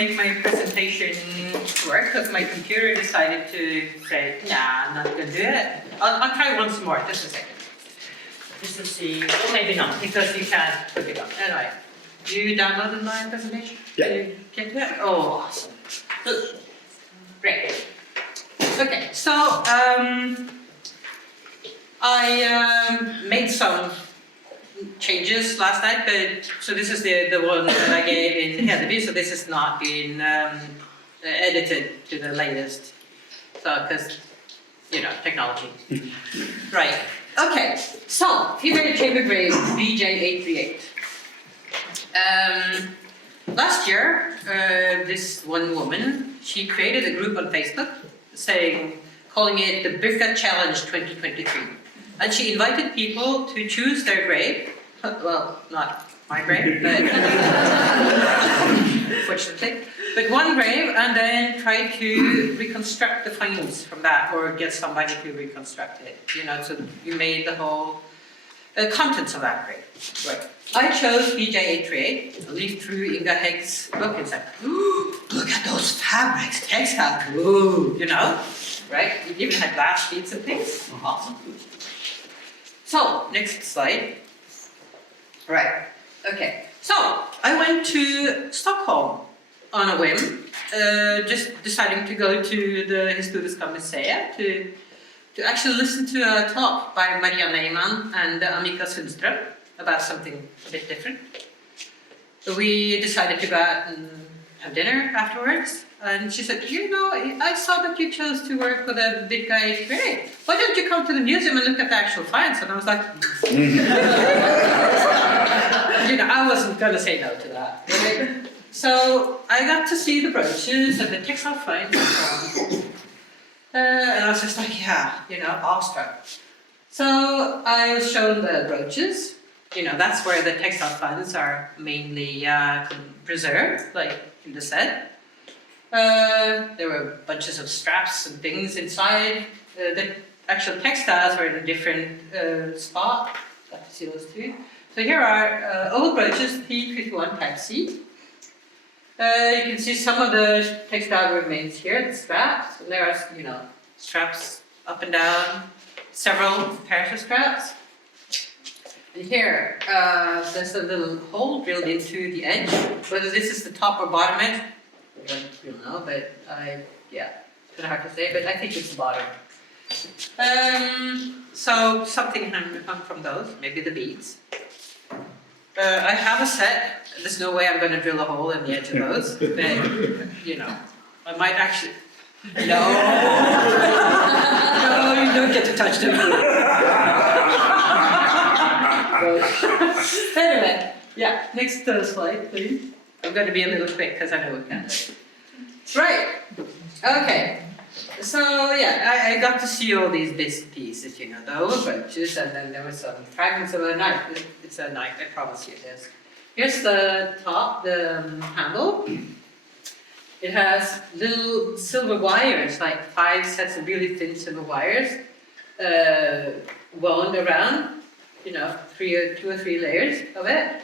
make my presentation work because my computer decided to say, nah, I'm not going to do it. I'll try once more, just a second. Just to see, or maybe not, because you can't put it on. Anyway, you downloaded my presentation? Yeah. You get that? Oh, awesome. Great. Okay, so I made some changes last night, but so this is the one that I gave in Hedeby, so this has not been edited to the latest. So, because, you know, technology. Right. Okay, so female chamber grave VJ838. Last year, this one woman, she created a group on Facebook calling it the Birka Challenge 2023. And she invited people to choose their grave. Well, not my grave, but fortunately. But one grave, and then try to reconstruct the findings from that, or get somebody to reconstruct it. You know, so you made the whole contents of that grave. Right. I chose VJ838. I leafed through Inga Hegg's book and said, ooh, look at those fabrics, textiles, ooh, you know, right? You even had glass beads and things. Awesome. So, next slide. Right, okay. So, I went to Stockholm on a whim, just deciding to go to the Historiska Museet to actually listen to a talk by Maria Neyman and Annika Sundström about something a bit different. So we decided to go out and have dinner afterwards, and she said, you know, I saw that you chose to work with a Birka Age grave. Why don't you come to the museum and look at the actual finds? And I was like, you know, I wasn't going to say no to that. Right? So I got to see the brooches and the textile finds and so on. And I was just like, yeah, you know, awestruck. So I was shown the brooches. You know, that's where the textile finds are mainly preserved, like in the set. There were bunches of straps and things inside. The actual textiles were in a different spot. I'd like to see those too. So here are old brooches, P51 type C. You can see some of the textile remains here, the straps. And there are, you know, straps up and down, several pairs of straps. And here, there's a little hole drilled into the edge. Whether this is the top or bottom edge, I don't know, but yeah, it's hard to say, but I think it's the bottom. So something hung from those, maybe the beads. I have a set. There's no way I'm going to drill a hole in the edge of those, but, you know, I might actually... No! No, you don't get to touch them. Anyway, yeah, next slide, please. I'm going to be a little quick because I know we can't. Right, okay. So, yeah, I got to see all these bits and pieces, you know, the old brooches, and then there were some fragments of a knife. It's a knife, I promise you this. Here's the top, the handle. It has little silver wires, like 5 sets of really thin silver wires, wound around, you know, 2 or 3 layers of it.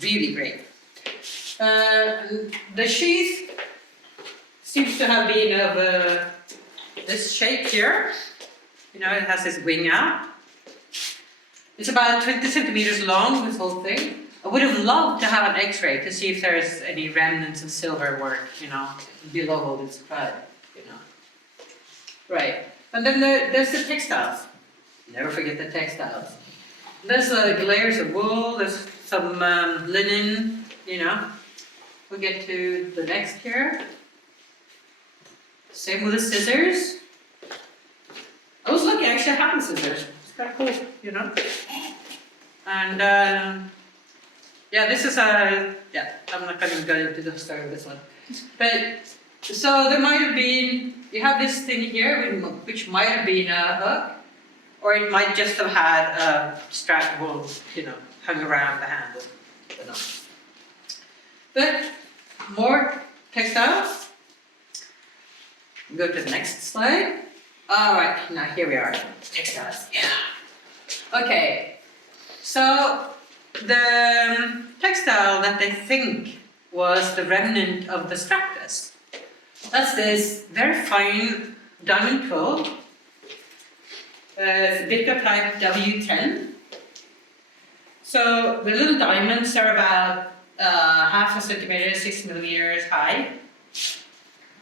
Really great. The sheath seems to have been of this shape here. You know, it has this wing out. It's about 20 centimeters long, this whole thing. I would have loved to have an X-ray to see if there's any remnants of silver work, you know, below all this crud, you know. Right. And then there's the textiles. Never forget the textiles. There's like layers of wool, there's some linen, you know. We'll get to the next here. Same with the scissors. I was lucky, I actually have the scissors. It's kind of cool, you know. And yeah, this is a, yeah, I'm not going to go into the story of this one. But, so there might have been, you have this thing here, which might have been a hook, or it might just have had a strap of wool, you know, hung around the handle. You know. But, more textiles. Go to the next slide. Alright, now here we are. Textiles, yeah. Okay, so the textile that they think was the remnant of the strapless. That's this very fine diamond quill, Birka type W10. So the little diamonds are about half a centimeter, 6 millimeters high.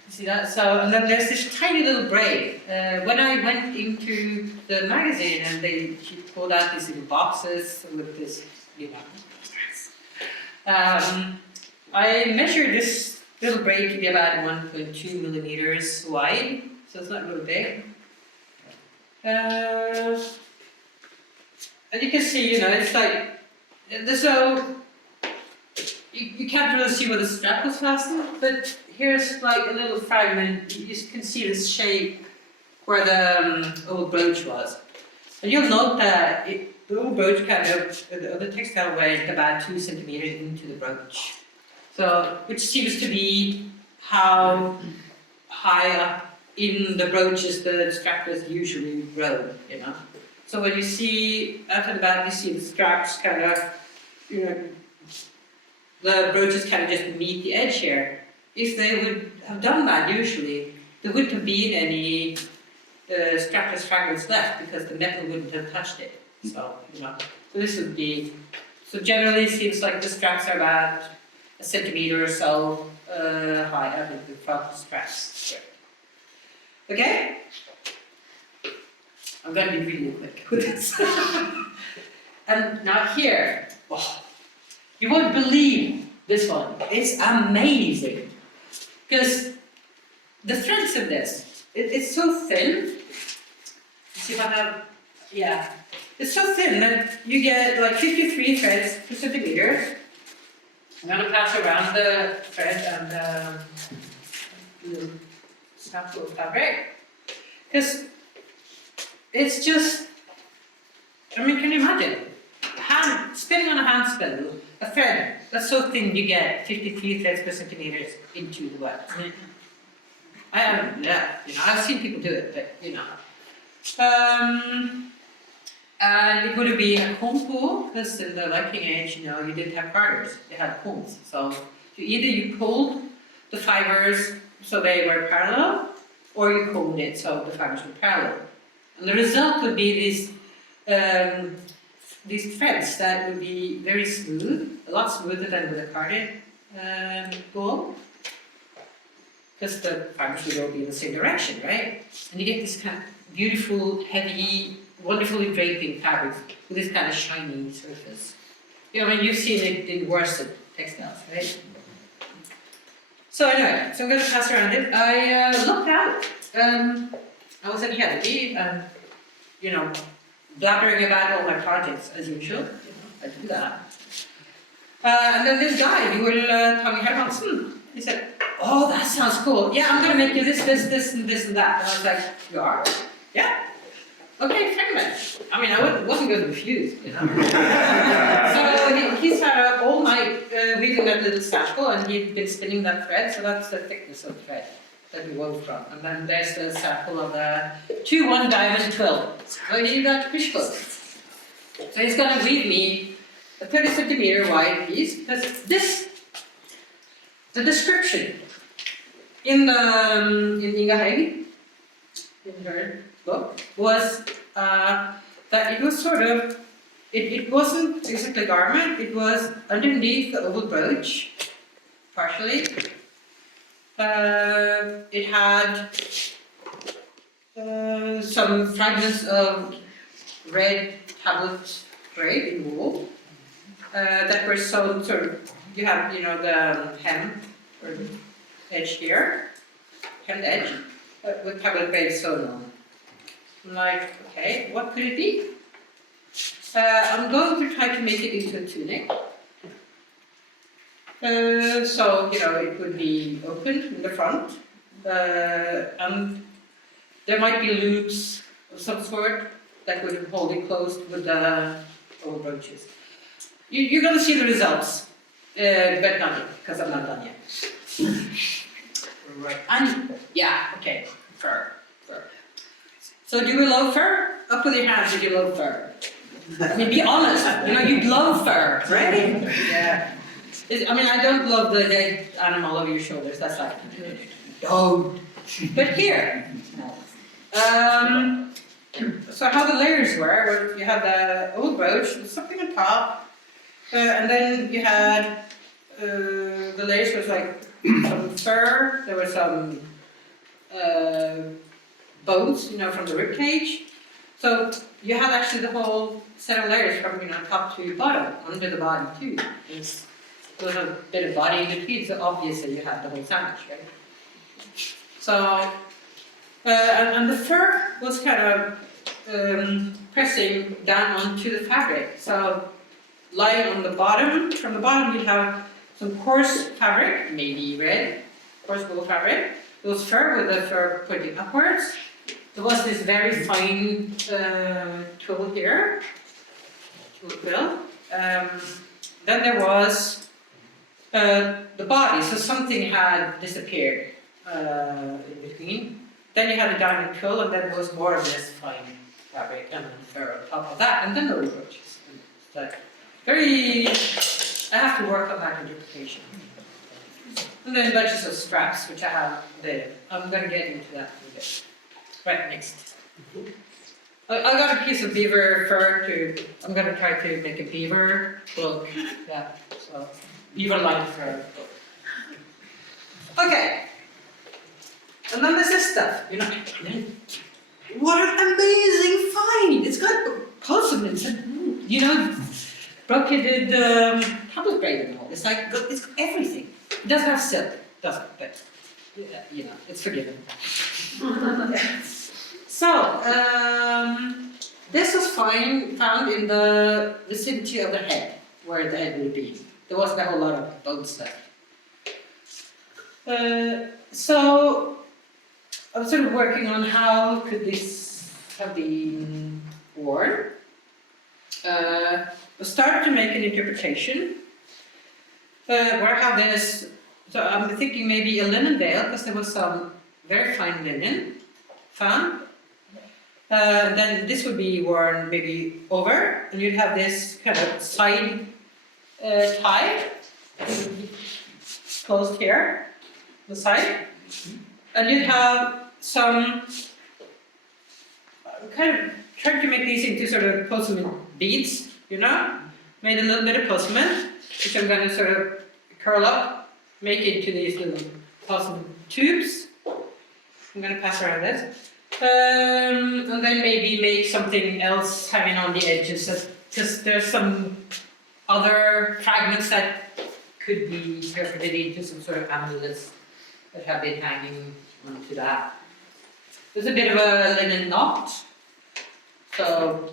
See that? So, and then there's this tiny little braid. When I went into the magazine and she pulled out these little boxes with this, I measured this little braid to be about 1.2 millimeters wide, so it's not really big. And you can see, it's like, so you can't really see where the strap was fastened, but here's like a little fragment. You can see this shape where the old brooch was. And you'll note that the old brooch the textile went about 2 centimeters into the brooch. So, which seems to be how high up in the brooches the strapless usually grow, So when you see, after the back, you see the straps kind of, the brooches kind of just meet the edge here. If they would have done that usually, there wouldn't have been any strapless fragments left because the metal wouldn't have touched it. So, so this would be, so generally it seems like the straps are about a centimeter or so high out of the front straps. Okay? I'm going to be really quick with this. And now here, you won't believe this one. It's amazing. Because the threads of this, it's so thin. See if I have, yeah. It's so thin that you get like 53 threads per centimeter. I'm going to pass around the thread and the sample of fabric. Because it's just, can you imagine? Spinning on a hand spindle, a thread that's so thin you get 53 threads per centimeter into the web. I haven't, I've seen people do it, but and it would be a comb pool, because in the Viking Age, you didn't have carders, they had combs. So either you pulled the fibers so they were parallel, or you combed it so the fibers were parallel. And the result would be these threads that would be very smooth, a lot smoother than with a carded wool, because the fibers would all be in the same direction, right? And you get this kind of beautiful, heavy, wonderfully draping fabric with this kind of shiny surface. You've seen it in worsted textiles, right? So anyway, so I'm going to pass around it. I looked out. I was in Helgi, blabbering about all my projects as usual. I do that. And then this guy, Tommy Hermansen, he said, "Oh, that sounds cool. Yeah, I'm going to make you this, and this, and that." And I was like, "You are? Yeah. Okay, fragment." I wasn't going to refuse, So he sat up all night weaving that little sample, and he'd been spinning that thread, so that's the thickness of the thread that we wove from. And then there's the sample of the 2-1 diamond quill. So he got fish close. So he's going to weave me a 30 centimeter wide piece, because the description in Inga Hagen, in her book, was that it was sort of, it wasn't exactly a garment, it was underneath the oval brooch, partially. It had some fragments of red tablet braid in wool that were sewn sort of, you have, the hem or the edge here, hemmed edge, with tablet braid sewn on. I'm like, okay, what could it be? I'm going to try to make it into a tunic. So, it would be open in the front, and there might be loops of some sort that would hold it closed with the old brooches. You're going to see the results, but not yet, because I'm not done yet. Right. And, yeah, okay, fur. So do we love fur? Up with your hands if you love fur. Be honest, you'd love fur, right? Yeah. I mean, I don't love the dead animal over your shoulders. That's like, don't. But here, so how the layers were, you had the old brooch, something on top, and then you had the layers was like some fur, there was some bones, you know, from the rib cage. So you had actually the whole set of layers from, you know, top to bottom, under the body too. There was a bit of body in between, so obviously you had the whole sandwich, right? So, and the fur was kind of pressing down onto the fabric. So, lying on the bottom, from the bottom you'd have some coarse fabric, maybe red, coarse wool fabric. There was fur with the fur pointing upwards. There was this very fine tool here, tool quill. Then there was the body, so something had disappeared in between. Then you had a diamond quill, and then there was more of this fine fabric and then fur on top of that, and then the brooches. So very, I have to work on that interpretation. And then bunches of straps, which I have there. I'm going to get into that in a bit. Right, next. I got a piece of beaver fur I'm going to try to make a beaver quilt. Yeah, so beaver-like fur. Okay. And then there's this stuff, you know. What an amazing find! It's got consonants and, you know, Birka did tablet braid and all. It's like, it's got everything. It doesn't have silk, doesn't it? But, you know, it's forgiven. So, this was found in the vicinity of the head, where the head would be. There wasn't a whole lot of bones left. So, I was sort of working on how could this have been worn. I started to make an interpretation where I have this. So I'm thinking maybe a linen veil, because there was some very fine linen found. Then this would be worn maybe over, and you'd have this kind of side tie closed here, the side, and you'd have some kind of trying to make these into sort of posciment beads, you know, made a little bit of posciment, which I'm going to sort of curl up, make into these little posciment tubes. I'm going to pass around this. And then maybe make something else having on the edges, because there's some other fragments that could be interpreted into some sort of amulets that have been hanging onto that. There's a bit of a linen knot, so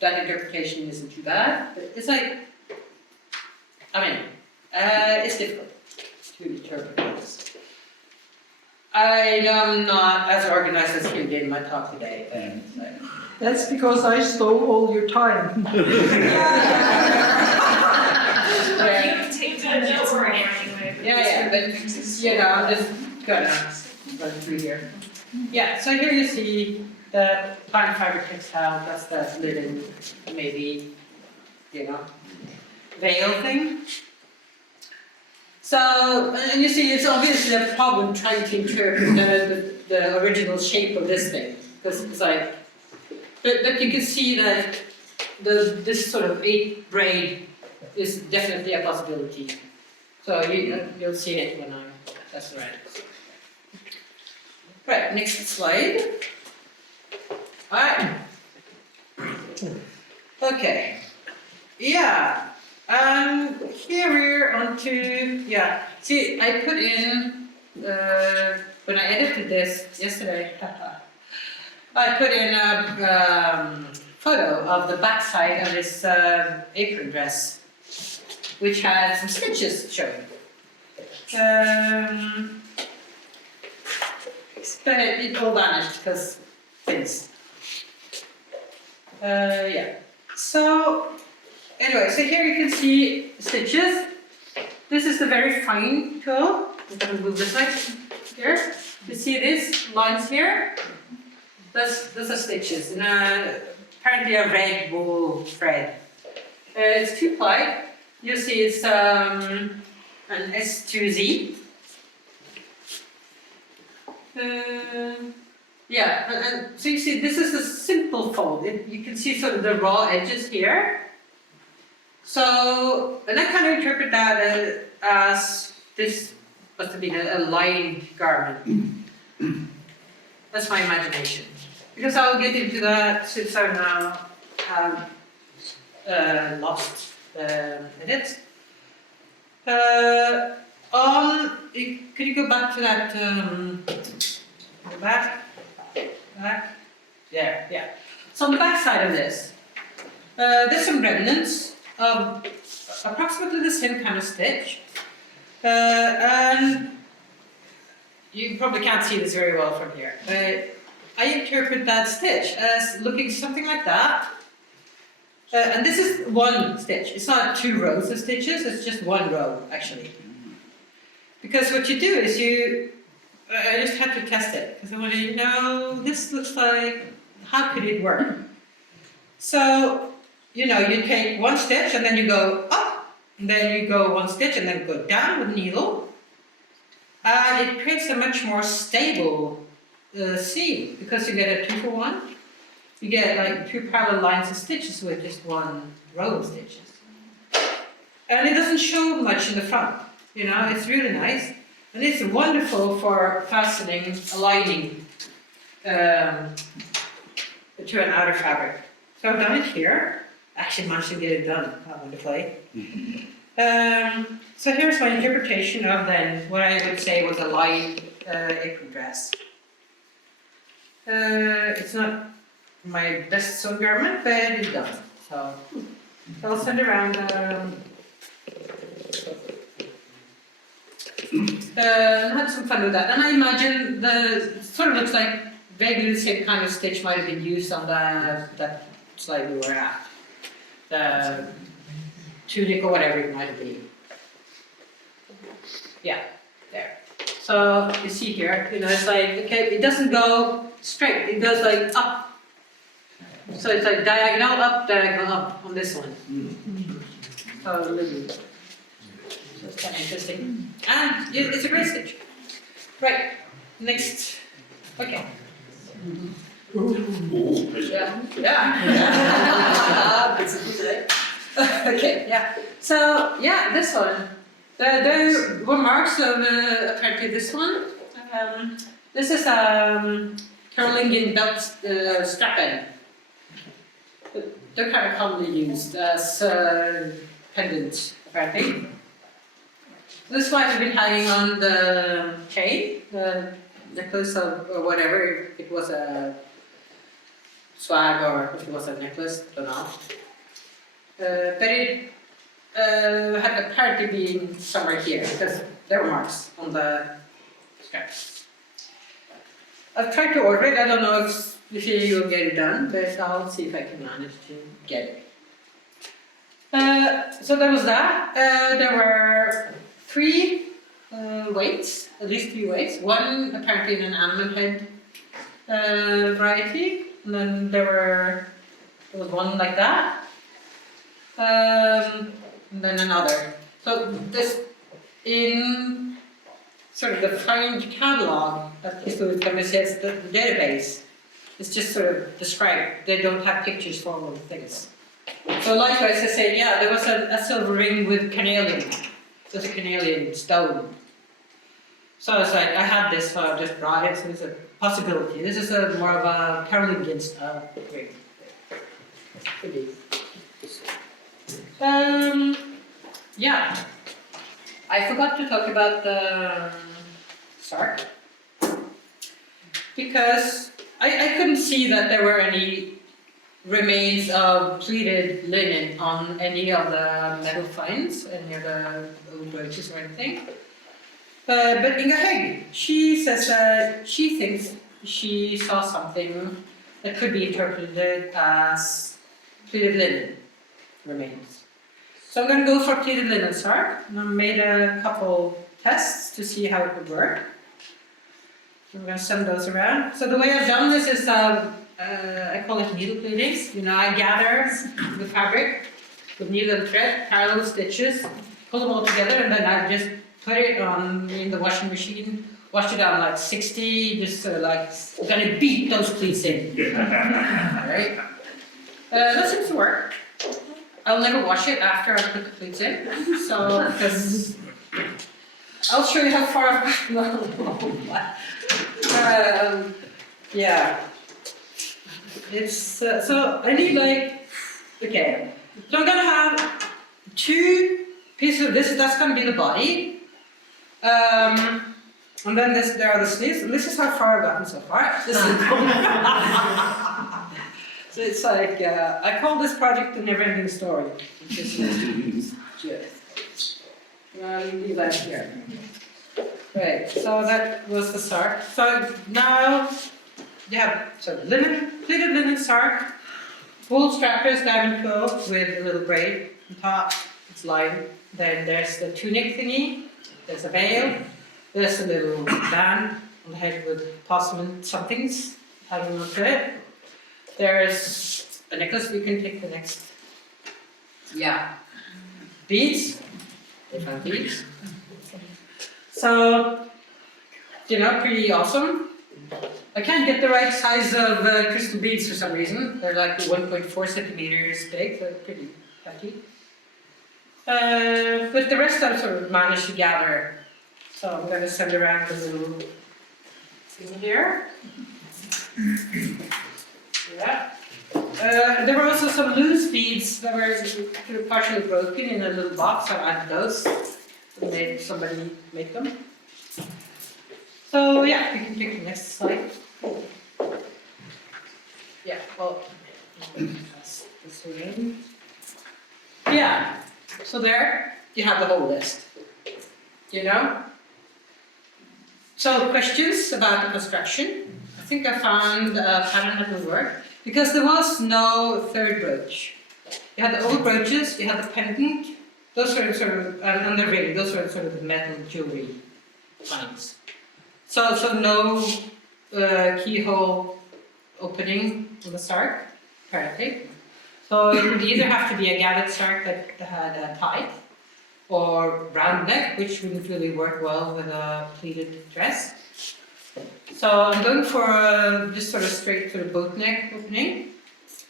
that interpretation isn't too bad, but it's like, I mean, it's difficult to interpret this. I know I'm not as organized as you did in my talk today, but like, that's because I stole all your time. You can take the notes right anyway. yeah, but you know, I'm just gonna run through here. Yeah, so here you see the fine fabric textile, that's the linen, maybe, you know, veil thing. So, and you see, it's obviously a problem trying to interpret the original shape of this thing, because it's like, but you can see that this sort of 8 braid is definitely a possibility. So you'll see it when that's right. Right, next slide. All right. Okay. Yeah. Here we're on to, yeah. See, I put in, when I edited this yesterday, I put in a photo of the back side of this apron dress, which had some stitches showing. But it all vanished because things. Yeah. So, anyway, so here you can see stitches. This is the very fine tool. I'm going to move this way here. You see these lines here? Those are stitches. And apparently a red wool thread. It's 2-ply. You see it's and S2Z. Yeah, and so you see, this is a simple fold. You can see sort of the raw edges here. So, and I kind of interpret that as this must have been a lined garment. That's my imagination. Because I'll get into that since I now have lost the edits. Could you go back to that? Go back. There, yeah. So on the back side of this, there's some remnants of approximately the same kind of stitch. And you probably can't see this very well from here, but I interpret that stitch as looking something like that. And this is one stitch. It's not 2 rows of stitches, it's just 1 row, actually. Because what you do is I just had to test it, because I wanted to know, this looks like, how could it work? So, you take 1 stitch and then you go up, and then you go 1 stitch and then go down with the needle. And it creates a much more stable seam, because you get a 2 for 1. You get like 2 parallel lines of stitches with just 1 row of stitches. And it doesn't show much in the front, it's really nice. And it's wonderful for fastening, aligning to an outer fabric. So I've done it here. Actually managed to get it done on the play. So here's my interpretation of then what I would say was a light apron dress. It's not my best sewn garment, but it's done. So I'll send around. Had some fun with that, and I imagine it sort of looks like vaguely the same kind of stitch might have been used on that slide we were at, the tunic or whatever it might be. Yeah, there. So you see here, it's like, okay, it doesn't go straight, it goes like up. So it's like diagonal up on this one. So that's kind of interesting. And it's a great stitch. Right, next. Okay. Yeah. Okay, yeah. So, yeah, this one. There were marks of apparently this one. This is Carolingian belt strap end. They're kind of commonly used as pendants, apparently. This might have been hanging on the chain, the necklace or whatever. If it was a swag or if it was a necklace, I don't know. But it had apparently been somewhere here because there were marks on the straps. I've tried to order it. I don't know if you will get it done, but I'll see if I can manage to get it. So there was that. There were 3 weights, at least 3 weights. One apparently in an animal head variety, and then there was one like that, and then another. So this in sort of the find catalog at Eoforwic says the database is just sort of described. They don't have pictures for all the things. So likewise, I say, yeah, there was a silver ring with carnelian. There's a carnelian stone. So I was like, I had this, so I just brought it, so it's a possibility. This is more of a Carolingian style ring. Could be. Yeah. I forgot to talk about the sark. Because I couldn't see that there were any remains of pleated linen on any of the metal finds, any of the old brooches or anything. But Inga Högg, she says she thinks she saw something that could be interpreted as pleated linen remains. So I'm going to go for pleated linen sark, and I made a couple tests to see how it would work. So I'm going to send those around. So the way I've done this is I call it needle pleatings. I gather the fabric with needle and thread, parallel stitches, pull them all together, and then I just put it on in the washing machine, wash it on like 60, just like, I'm gonna beat those pleats in. Right? That seems to work. I'll never wash it after I put the pleats in, so, because I'll show you how far I've gotten. Yeah. It's, so I need like, okay, so I'm gonna have 2 pieces of this, that's gonna be the body. And then there are the sleeves, and this is how far I've gotten so far. This is so it's like, I call this project the never-ending story. Just, leave that here. Right, so that was the sark. So now you have pleated linen sark, full strapless diamond quill with a little braid on top. It's lined. Then there's the tunic thingy. There's a veil. There's a little band on the head with possum somethings hanging onto it. There's a necklace. You can take the next. Yeah. Beads. Different beads. So, pretty awesome. I can't get the right size of crystal beads for some reason. They're like 1.4 centimeters big. They're pretty hefty. But the rest I've sort of managed to gather. So I'm going to send around the little thing here. Yeah. There were also some loose beads that were sort of partially broken in a little box. I added those. Made somebody make them. So yeah, we can take the next slide. Yeah, well, that's this one. Yeah, so there you have the whole list. So questions about the construction? I think I found a pattern that would work because there was no third brooch. You had the old brooches, you had the pendant. Those were sort of, and the ring, those were sort of the metal jewelry kinds. So no keyhole opening on the sark, apparently. So it would either have to be a gathered sark that had a tie, or round neck, which wouldn't really work well with a pleated dress. So I'm going for just sort of straight sort of boat neck opening.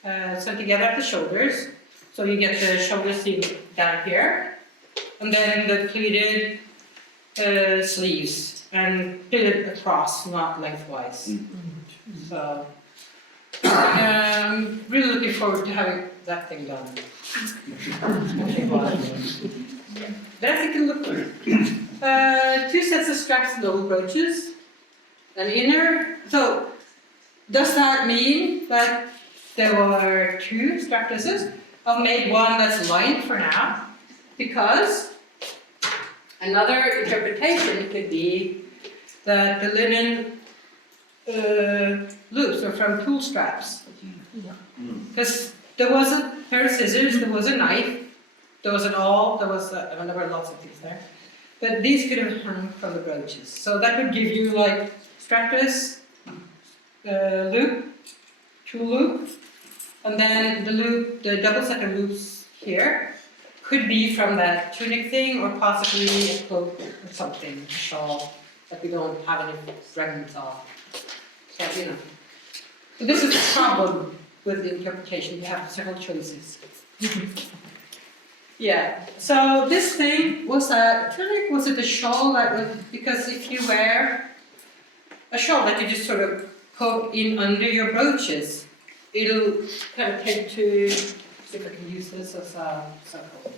So together at the shoulders. So you get the shoulder seam down here, and then the pleated sleeves, and pleated across, not lengthwise. So I'm really looking forward to having that thing done. But I think it'll look good. 2 sets of straps and double brooches, an inner. So does that mean that there were 2 straplesses? I've made one that's lined for now, because another interpretation could be that the linen loops are from tool straps. Because there was a pair of scissors, there was a knife, there was an awl, there were lots of things there. But these could have hung from the brooches. So that would give you like strapless loop, tool loop. And then the double set of loops here could be from that tunic thing, or possibly a cloak or something, a shawl that we don't have any fragments of. So, So this is the problem with the interpretation. You have several choices. Yeah. So this thing was a tunic. Was it a shawl that was? Because if you wear a shawl that you just sort of poke in under your brooches, it'll kind of tend to, see if I can use this as a circle.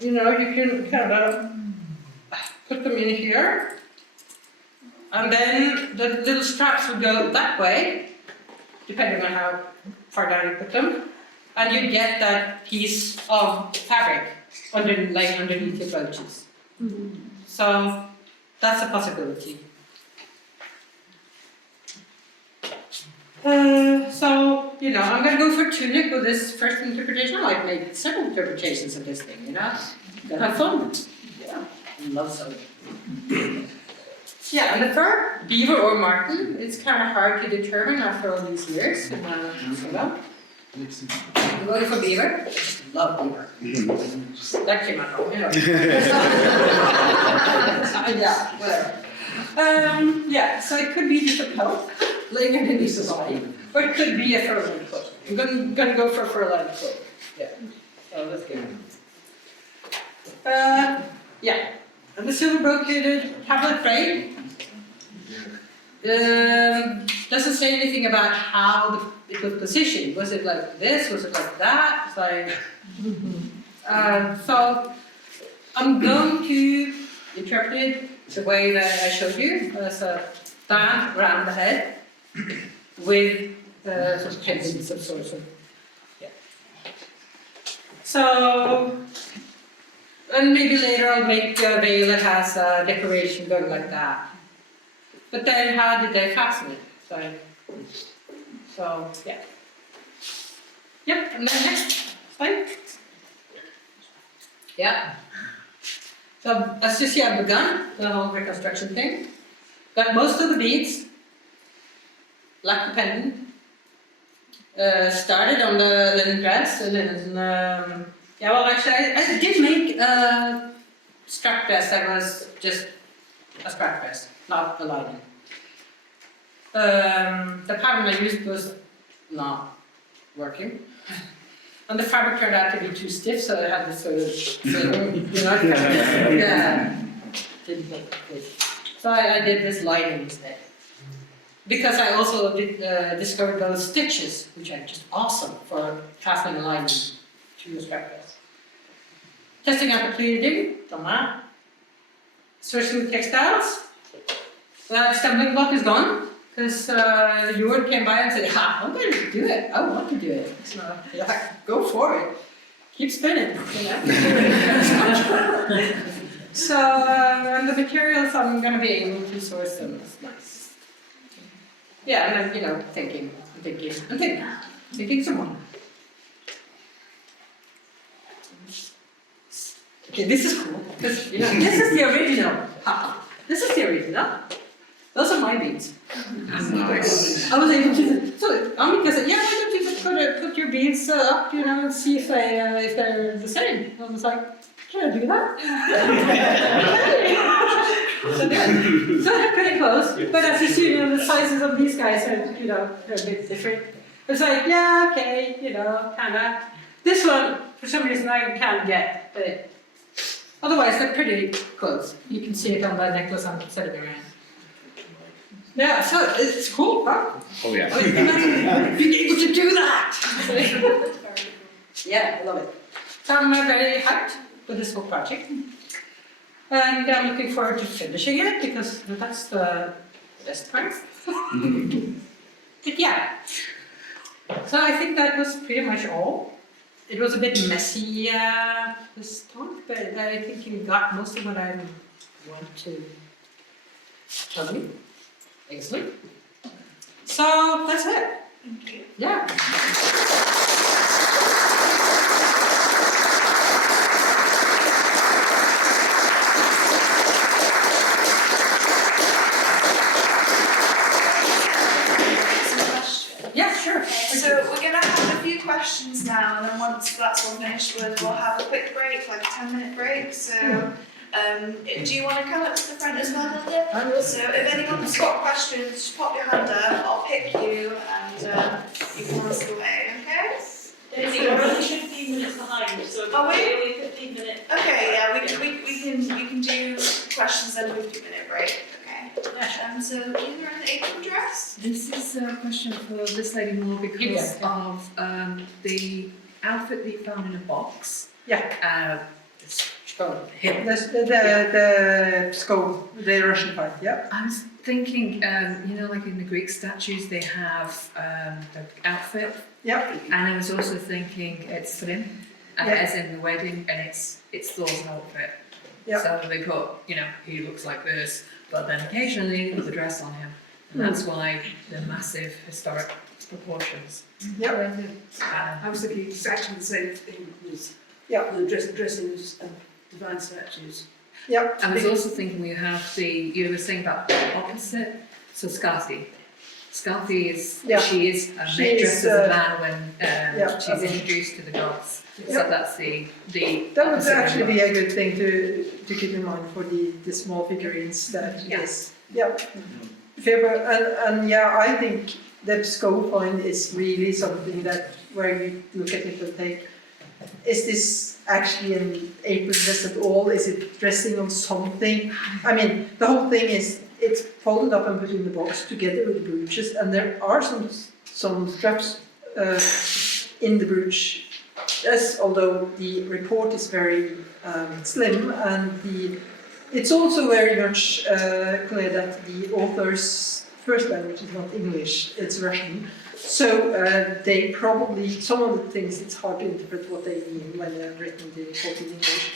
You can kind of put them in here, and then the little straps will go that way, depending on how far down you put them, and you get that piece of fabric laying underneath your brooches. So that's a possibility. I'm going to go for tunic with this first interpretation. I might make several interpretations of this thing, Gonna have fun. Yeah, I love sewing. Yeah, and the fur, beaver or marten, it's kind of hard to determine after all these years. I'm going for beaver. I just love beaver. That came out wrong, anyway. Yeah, whatever. Yeah, so it could be just a pelt laying underneath the body, or it could be a fur-lined cloak. I'm gonna go for a fur-lined cloak. Yeah, so that's good. Yeah, and the silver brocaded tablet frame. Doesn't say anything about how it was positioned. Was it like this? Was it like that? It's like, so I'm going to interpret it the way that I showed you, as a band around the head with some pendants of sorts of, yeah. So, and maybe later I'll make a veil that has a decoration going like that. But then how did they fasten it? So yeah. Yep, and then next slide. Yeah. So as you see, I've begun the whole reconstruction thing. Got most of the beads, lacked the pendant. Started on the linen dress, and then yeah. Well, actually, I did make a strap dress that was just a strap dress, not a lining. The pattern I used was not working. And the fabric turned out to be too stiff, so I had this sort of thing, you know, yeah, didn't look good. So I did this lining instead. Because I also discovered those stitches, which are just awesome for fastening a lining to a strap dress. Testing out the pleating, done that. Searching with textiles. That stumbling block is gone. Because Jord came by and said, I'm going to do it. I want to do it. So, yeah, go for it. Keep spinning. You know? So, and the materials, I'm going to be able to source them. It's nice. Yeah, and I'm, you know, thinking some more. Okay, this is cool. Because, you know, this is the original. This is the original. Those are my beads. Nice. I was able to. So Annika said, "Yeah, why don't you just put your beads up, you know, and see if they're the same?" I was like, "Can I do that?" So they're pretty close. But as you see, you know, the sizes of these guys are, you know, they're a bit different. It's like, yeah, okay, you know, kinda. This one, for some reason, I can't get, but otherwise they're pretty close. You can see it on the necklace I'm setting around. Yeah, so it's cool, huh? Oh yeah. Being able to do that! Yeah, I love it. So I'm very hyped with this whole project. And I'm looking forward to finishing it because that's the best part. But yeah. So I think that was pretty much all. It was a bit messy, this talk, but I think you got most of what I want to tell you. Excellent. So that's it. Thank you. Yeah. Some questions. Yeah, sure. Okay, so we're going to have a few questions now, and then once that's all finished, we'll have a quick break, like a 10-minute break. So, do you want to come up to the front as well, Linda? I will. So, if anyone's got questions, just pop your hand up. I'll pick you, and you can ask away. Okay? Daisy, we're only 15 minutes behind, so Are we? only 15 minutes. Okay, yeah, we can do questions then 15-minute break. Okay. Yeah. So, you were in the apron dress. This is a question for this lady more because of the outfit that you found in a box. Yeah. Hip. The skull, the Russian part, yeah. I was thinking, you know, like in the Greek statues, they have the outfit. Yeah. And I was also thinking it's slim, as in the wedding, and it's Thor's outfit. Yeah. So they put, you know, he looks like this, but then occasionally they put the dress on him, and that's why the massive historic proportions. Yeah. I was thinking exactly the same thing with Yeah. the dressings of divine statues. Yeah. I was also thinking you were saying about the opposite, so scarcity. Scarfi is, Yeah. she is a She maid is, dressed as a man when yeah, she's okay. introduced to the gods. Yeah. So that's the That would opposite actually of be a good thing to keep in mind for the small figurines that Yeah. is, yeah. Fair, and yeah, I think the skull find is really something that, where you look at it and think, is this actually an apron dress at all? Is it dressing on something? I mean, the whole thing is, it's folded up and put in the box together with the brooches, and there are some straps in the brooch. Yes, although the report is very slim, and it's also very much clear that the author's first language is not English, it's Russian. So they probably, some of the things, it's hard to interpret what they mean when they're written in English.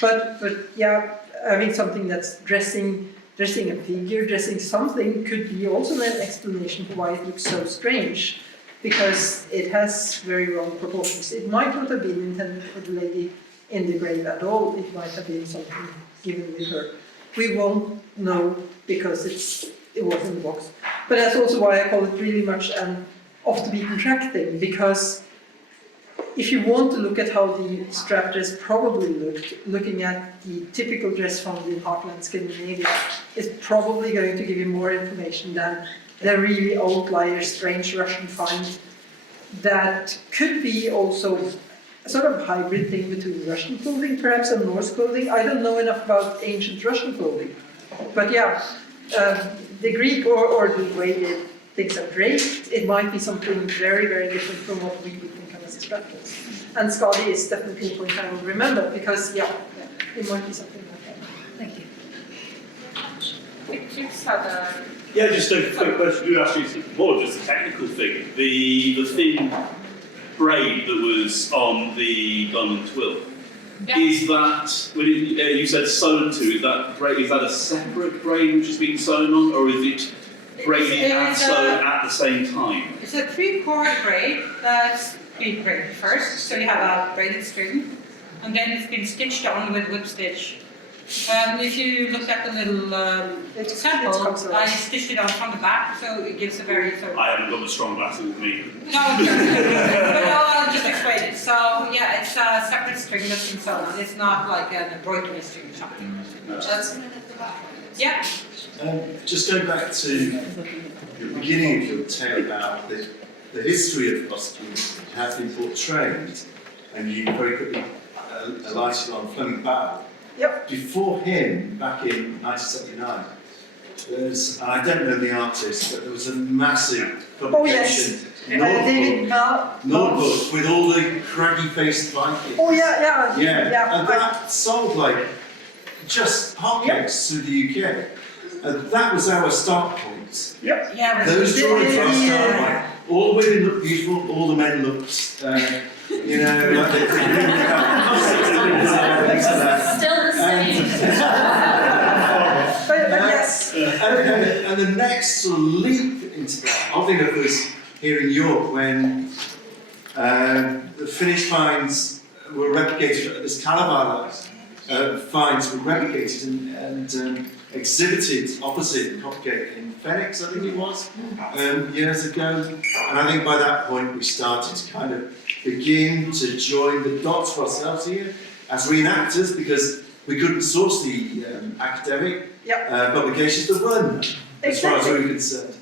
But yeah, having something that's dressing a figure, dressing something, could be also an explanation for why it looks so strange, because it has very wrong proportions. It might not have been intended for the lady in the grave at all, it might have been something given with her. We won't know because it was in the box. But that's also why I call it really much an off-the-beaten track thing, because if you want to look at how the strap dress probably looked, looking at the typical dress found in Heartland Scandinavia is probably going to give you more information than the really outlier, strange Russian find that could be also a sort of hybrid thing between Russian clothing perhaps and Norse clothing. I don't know enough about ancient Russian clothing, but yeah, the Greek or the way that things are draped, it might be something very, very different from what we would think of as a strap dress. And Skadi is definitely a point I will remember, because yeah, it might be something like that. Thank you. Yeah, just a quick question. You actually, it's more just a technical thing. The thin braid that was on the London twill. Yeah. Is that, when you said sewn to, is that a separate braid which is being sewn on, or is it braided and sewn at the same time? It's a 3-cord braid that's been braided first, so you have a braided string, and then it's been stitched on with whip stitch. If you look at the little sample, I stitched it on from the back, so it gives a very sort of... I haven't got the strong glasses with me. No, I'll just explain it. So yeah, it's a separate string that's been sewn on. It's not like an embroidery string or something. That's at the back. Yeah. Just going back to the beginning of your tale about the history of Oskar has been portrayed, and you very quickly alighted on Fleming Battle. Yep. Before him, back in 1979, there's, and I don't know the artist, but there was a massive publication, David notebook with all the craggy-faced Vikings. Oh yeah. And that sold like just hotcakes through the UK. And that was our start point. Yeah. Those drawings were our start point. All the women looked beautiful, all the men looked, you know, like they Still the same. But yes. and the next sort of leap into that, oddly enough, was here in York when the Finnish finds were replicated, this Kalevala finds were replicated and exhibited opposite the Copgate in Phoenix, I think it was, years ago. And I think by that point we started to kind of begin to join the dots for ourselves here as reenactors, because we couldn't source the academic publications that weren't none, as far as we were concerned.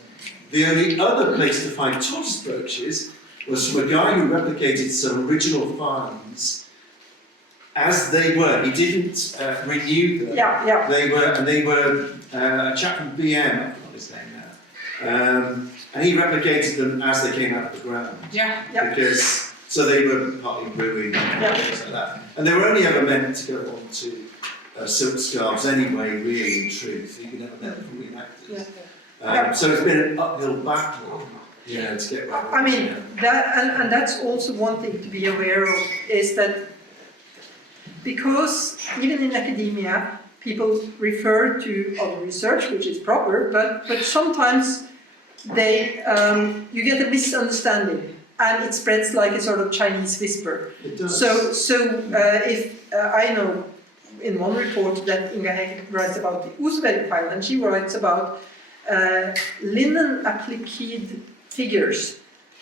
The only other place to find tortoise brooches was from a guy who replicated some original finds as they were. He didn't renew them. They were a chap from BM, I forgot his name now, and he replicated them as they came out of the ground. Because so they were partly ruined and things like that. And they were only ever meant to go on to silk scarves anyway, really, in truth. You could never meant them for reenactors. So it's been an uphill battle, you know, to get right. I mean, that, and that's also one thing to be aware of, is that because even in academia, people refer to other research, which is proper, but sometimes they, you get a misunderstanding, and it spreads like a sort of Chinese whisper. It does. So if I know in one report that Inga Hegg writes about the Oseberg file, and she writes about linen appliqued figures.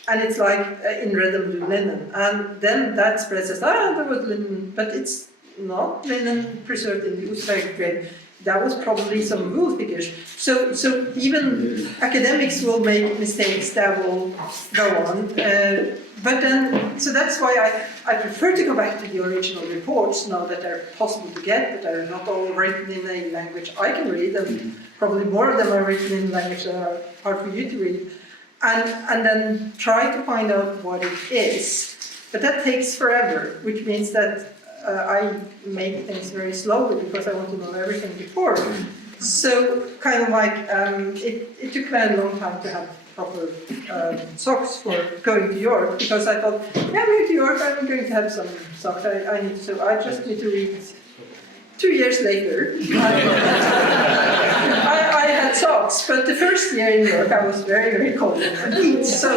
And it's like in red and blue linen. And then that spreads as, there was linen, but it's not linen preserved in the Eoforwic grave. That was probably some wool figures. So even academics will make mistakes that will go on. But then, so that's why I prefer to go back to the original reports, now that they're possible to get, but they're not all written in a language I can read, and probably more of them are written in language that are hard for you to read. And then try to find out what it is. But that takes forever, which means that I make things very slowly because I want to know everything before. So kind of like, it took me a long time to have proper socks for going to York, because I thought, yeah, I'm going to York, I'm going to have some socks. I just need to read. 2 years later, I had socks, but the first year in New York I was very, very cold in my feet. So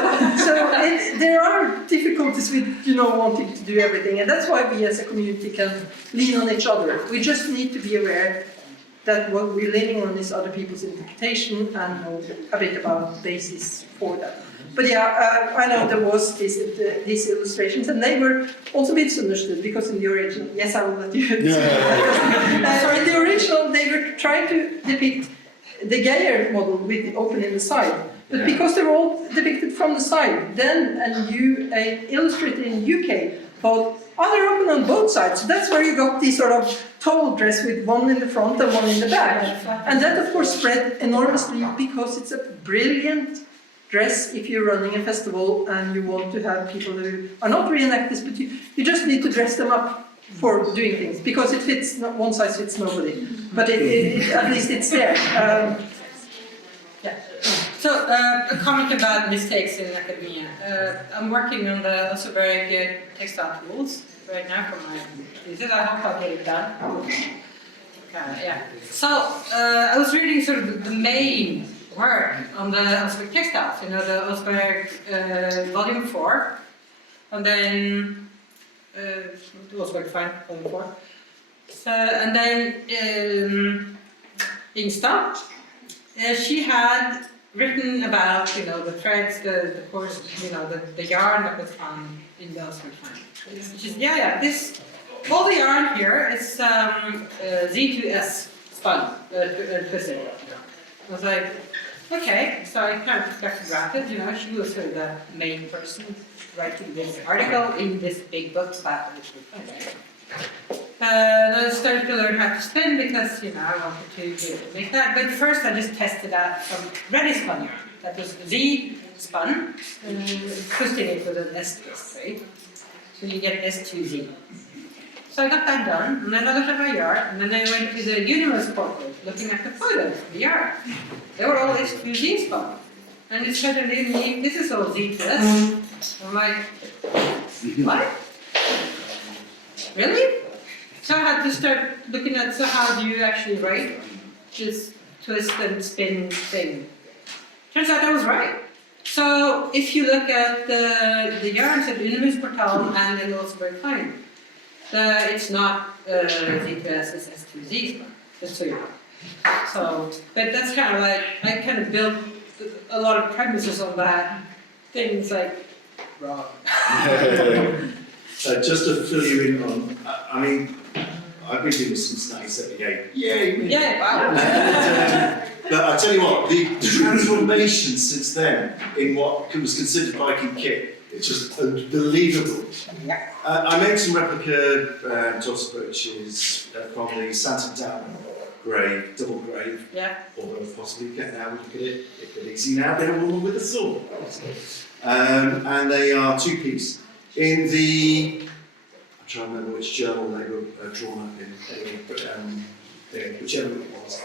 there are difficulties with, wanting to do everything, and that's why we as a community can lean on each other. We just need to be aware that what we're leaning on is other people's interpretation and know a bit about the basis for that. But yeah, I know there was these illustrations, and they were also misunderstood, because in the original, yes, I will let you in the original, they were trying to depict the Geyer model with the open in the side. But because they were all depicted from the side, then an illustrator in the UK thought, they're open on both sides. So that's where you got this sort of towel dress with one in the front and one in the back. And that, of course, spread enormously, because it's a brilliant dress if you're running a festival and you want to have people who are not reenactors, but you just need to dress them up for doing things, because it fits, not one size fits nobody, but at least it's there. So, a comment about mistakes in academia. I'm working on the also very good textile tools right now for my thesis. I hope I'll get it done. So, I was reading sort of the main work on the Eoforwic textiles, the Eoforwic volume 4, and then Eoforwic volume 4. So, and then Ingstad, she had written about the threads, the course, the yarn that was found in the Eoforwic time. Which is this all the yarn here is Z2S spun, twisted. I was like, okay, so I kind of took for granted, she was sort of the main person writing this article in this big book about the Eoforwic. And I started to learn how to spin because, I wanted to be able to make that. But first I just tested out some ready spun yarn. That was Z spun, twisting it with an S twist, right? So you get S2Z. So I got that done, and then I looked at my yarn, and then I went to the universe portal, looking at the photos of the yarn. They were all S2Z spun. And it suddenly me, this is all Z to S. I'm like, what? Really? So I had to start looking at, so how do you actually write this twist and spin thing? Turns out I was right. So if you look at the yarns at the universe portal and then also very fine, it's not Z2S, it's S2Z, just so you know. So, but that's kind of like, I kind of built a lot of premises on that. Things like, wrong. Just to fill you in on, I've been doing this since 1978. Yay! Me. Yeah, wow. But I tell you what, the transformation since then in what was considered Viking kit, it's just unbelievable. Yeah. I made some replica torso brooches from the Santander grave, double grave. Yeah. Although possibly you can now look at it, it's a bit easy now, get a woman with a sword. And they are two-piece. In the, I'm trying to remember which journal they were drawn up in, whichever it was.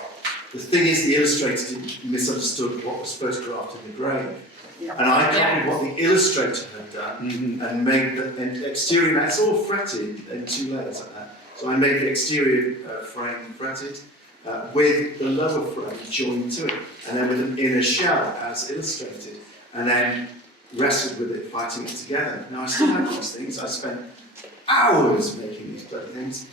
The thing is, the illustrator misunderstood what was photographed in the grave. Yeah. And I copied what the illustrator had done and made the exterior, now it's all fretted in 2 layers like that. So I made the exterior frame fretted with the lower frame joined to it, and then with an inner shell as illustrated, and then wrestled with it, fighting it together. Now I still have these things, I spent hours making these bloody things,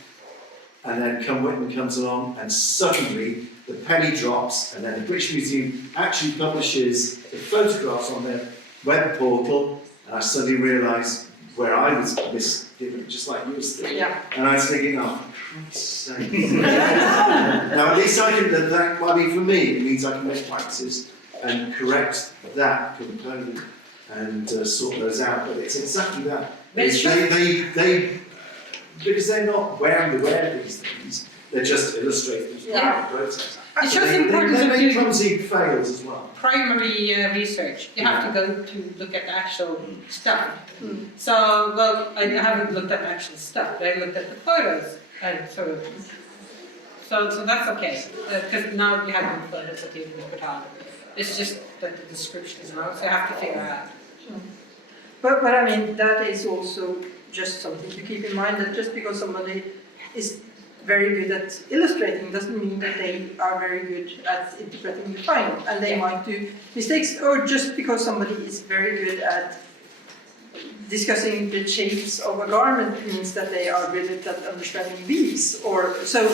and then Whitman comes along and suddenly the penny drops, and then the British Museum actually publishes the photographs on their web portal, and I suddenly realised where I was misgiven, just like you were thinking. Yeah. And I was thinking, oh, for Christ's sake. Now, at least I can, I mean, for me, it means I can make practices and correct that component and sort those out. But it's exactly that. It's they because they're not wearing these things, they're just illustrating the process. It's So just they important to make do clumsy fails as well. primary research. You have to go to look at the actual stuff. So, well, I haven't looked at the actual stuff, but I looked at the photos and sort of. So that's okay, because now you have the photos that you can put on. It's just that the description is wrong, so you have to figure out. But I mean, that is also just something to keep in mind, that just because somebody is very good at illustrating doesn't mean that they are very good at interpreting the final, and they might do mistakes, or just because somebody is very good at discussing the shapes of a garment means that they are brilliant at understanding these, or so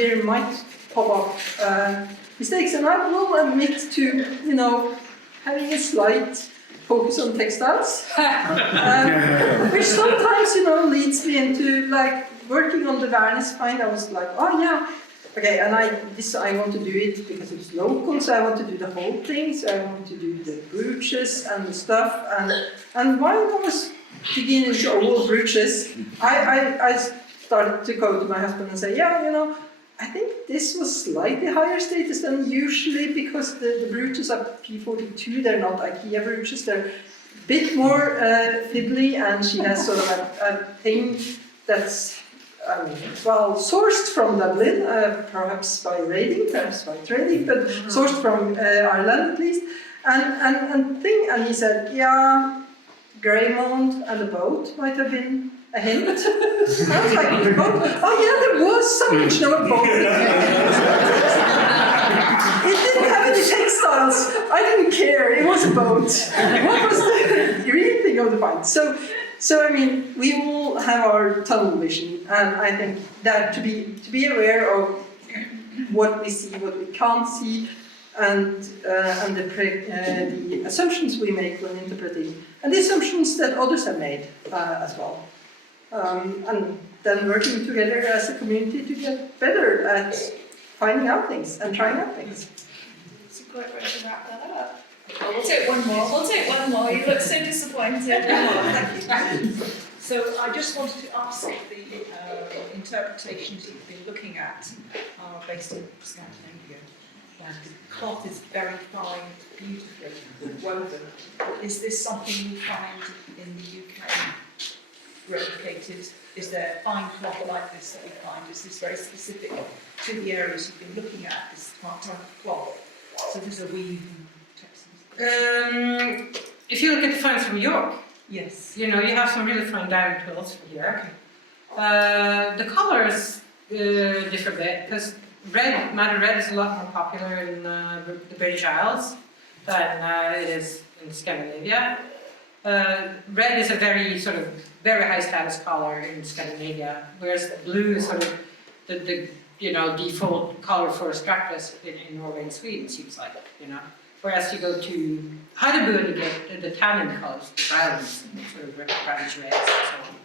there might pop up mistakes, and I will admit to, having a slight focus on textiles, which sometimes, leads me into like working on the varnish find. I was like, oh yeah, okay, and I want to do it because it's local, so I want to do the whole thing, so I want to do the brooches and the stuff, and while I was digging into old brooches, I started to go to my husband and say, yeah, I think this was slightly higher status than usually, because the brooches are P42, they're not IKEA brooches, they're a bit more fiddly, and she has sort of a thing that's, sourced from Dublin, perhaps by raiding, perhaps by trading, but sourced from Ireland at least, and he said, yeah, Greymount and a boat might have been a hint. I was like, oh yeah, there was some mention of a boat. It didn't have any textiles. I didn't care. It was a boat. What was the real thing of the find? So I mean, we all have our tunnel vision, and I think that to be aware of what we see, what we can't see, and the assumptions we make when interpreting, and the assumptions that others have made as well. And then working together as a community to get better at finding out things and trying out things. It's a great way to wrap that up. Well, we'll take one more. You look so disappointed. Thank you. So I just wanted to ask if the interpretations you've been looking at are based in Scandinavia, and the cloth is very fine, beautifully woven. Is this something you find in the UK replicated? Is there fine cloth like this that you find? Is this very specific to the areas you've been looking at, this type of cloth? So there's a weave and textiles. If you look at the finds from York, Yes. you have some really fine down quilts from here. The colours differ a bit, because matted red is a lot more popular in the British Isles than it is in Scandinavia. Red is a very very high status colour in Scandinavia, whereas blue is sort of the default colour for a strapless in Norway and Sweden, seems like, Whereas you go to Heidelberg and you get the tannin colours, the browns, sort of brownish reds and so on.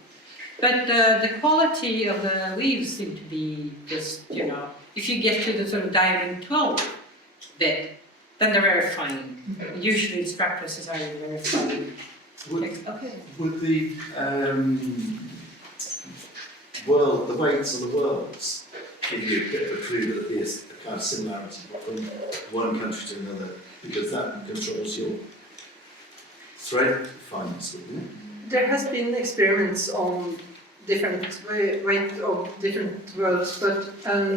But the quality of the weaves seem to be just, if you get to the sort of diamond 12 bit, then they're very fine. Usually straplesses are very fine. Would the the weights of the worlds give you a bit of a clue that there's a kind of similarity from one country to another, because that controls your thread fineness, wouldn't it? There has been experiments on different weight of different worlds, but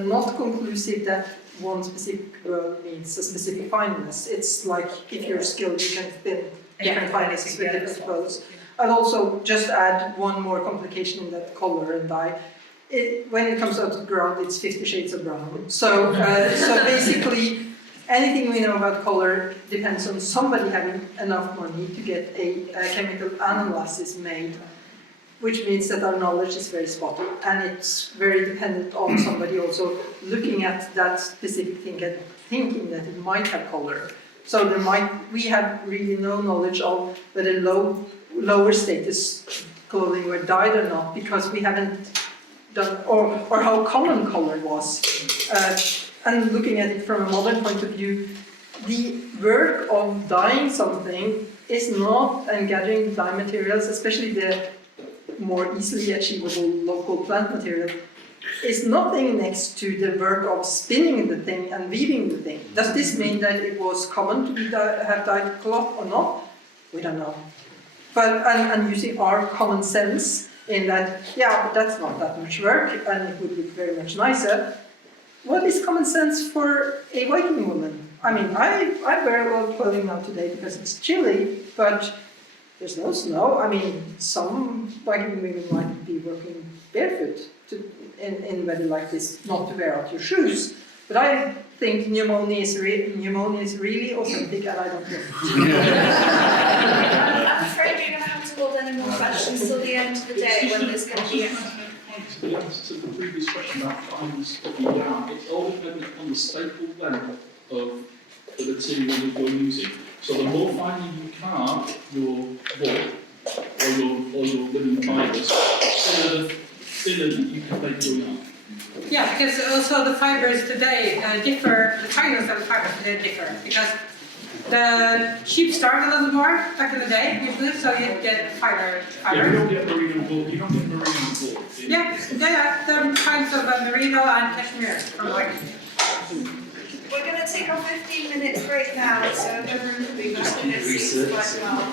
not conclusive that one specific world needs a specific fineness. It's like if you're skilled, you can spin different finenesses with different worlds. I'd also just add one more complication in that color and dye. When it comes out to the ground, it's 50 shades of brown. So basically, anything we know about color depends on somebody having enough money to get a chemical analysis made. which means that our knowledge is very spotty, and it's very dependent on somebody also looking at that specific thing and thinking that it might have color. So we have really no knowledge of whether lower status clothing were dyed or not, because we haven't done, or how common color was. And looking at it from a modern point of view, the work of dyeing something is not, and gathering dye materials, especially the more easily achievable local plant material, is nothing next to the work of spinning the thing and weaving the thing. Does this mean that it was common to have dyed cloth or not? We don't know. But and using our common sense in that, yeah, but that's not that much work, and it would look very much nicer. What is common sense for a Viking woman? I mean, I wear a lot of clothing now today because it's chilly, but there's no snow. I mean, some Viking women might be working barefoot in weather like this, not to wear out your shoes. But I think pneumonia is really authentic, and I don't know. I'm afraid you're going to have to hold any more questions till the end of the day when there's going to be The answer to the previous question about fines of the yarn, it's all dependent on the staple length of the material that you're using. So the more finely you carve your wool or your linen fibres, the thinner you can make your yarn. Yeah, because also the fibers today differ, the tightness of the fibers today differ, because the sheep starved a little more back in the day, usually, so you get finer Yeah, you fibers. don't get merino wool. You don't get merino wool. Yeah, there are kinds of merino and cashmere from Viking. We're going to take our 15 minutes break now, so everyone can be back in their seats quite well.